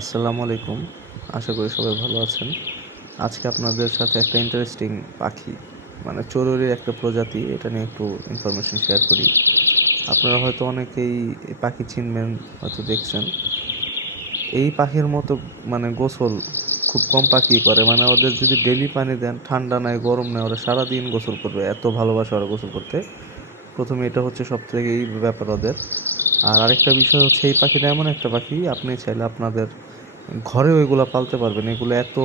আসসালামু আলাইকুম। আশা করি সবাই ভালো আছেন। আজকে আপনাদের সাথে একটা ইন্টারেস্টিং পাখি মানে চড়ুইয়ের একটা প্রজাতি, এটা নিয়ে একটু ইনফরমেশন শেয়ার করি। আপনারা হয়তো অনেকেই এই পাখি চিনবেন, হয়তো দেখছেন। এই পাখির মতো গোসল খুব কম পাখি করে। ওদের যদি ডেইলি পানি দেন, ঠান্ডা নাই গরম নাই, ওরা সারাদিন গোসল করবে, এত ভালোবাসে ওরা গোসল করতে। প্রথমে এটা হচ্ছে সব থেকে এই ব্যাপার ওদের। আর আরেকটা বিষয় হচ্ছে, এই পাখিটা এমন একটা পাখি, আপনি চাইলে আপনাদের ঘরেও এগুলো পালতে পারবেন। এগুলো এত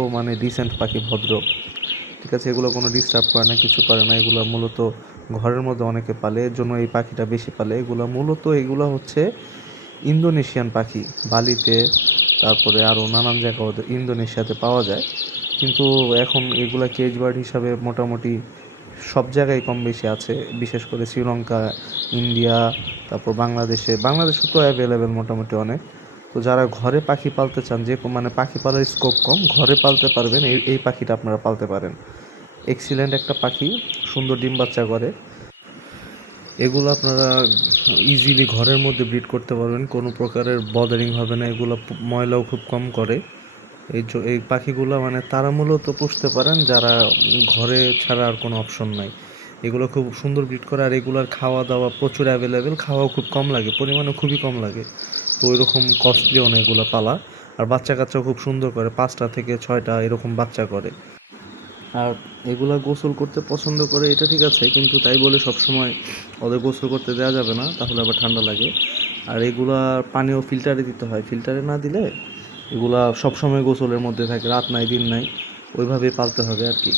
ডিসেন্ট পাখি, ভদ্র, ঠিক আছে, এগুলো কোনো ডিস্টার্ব করে না, কিছু করে না। এগুলো মূলত ঘরের মধ্যে অনেকে পালে, এর জন্য এই পাখিটা বেশি পালে। এগুলো হচ্ছে ইন্দোনেশিয়ান পাখি। বালিতে, তারপরে আরও নানান জায়গা ওদের ইন্দোনেশিয়াতে পাওয়া যায়। কিন্তু এখন এগুলা কেজ বার্ড হিসাবে মোটামুটি সব জায়গায় কম বেশি আছে, বিশেষ করে শ্রীলঙ্কা, ইন্ডিয়া, তারপর বাংলাদেশে তো অ্যাভেলেবেল মোটামুটি অনেক। তো যারা ঘরে পাখি পালতে চান, যে পাখি পালার স্কোপ কম, ঘরে পালতে পারবেন, এই পাখিটা আপনারা পালতে পারেন। এক্সিলেন্ট একটা পাখি, সুন্দর ডিম বাচ্চা করে। এগুলো আপনারা ইজিলি ঘরের মধ্যে ব্রিড করতে পারবেন, কোনো প্রকারের বদারিং হবে না। এগুলো ময়লাও খুব কম করে। এই পাখিগুলো তারা মূলত পুষতে পারেন যারা ঘরে ছাড়া আর কোনো অপশন নাই। এগুলো খুব সুন্দর ব্রিড করে। আর এগুলোর খাওয়া দাওয়া প্রচুর অ্যাভেলেবেল, খাওয়াও খুব কম লাগে, পরিমাণে খুবই কম লাগে। তো ওইরকম কস্টলিও না এগুলো পালা। আর বাচ্চা কাচ্চাও খুব সুন্দর করে, 5টা থেকে 6টা এরকম বাচ্চা করে। আর এগুলা গোসল করতে পছন্দ করে, এটা ঠিক আছে, কিন্তু তাই বলে সবসময় ওদের গোসল করতে দেওয়া যাবে না, তাহলে আবার ঠান্ডা লাগে। আর এগুলার পানিও ফিল্টারে দিতে হয়, ফিল্টারে না দিলে এগুলা সবসময় গোসলের মধ্যে থাকে, রাত নাই দিন নাই, ওইভাবেই পালতে হবে আর কি।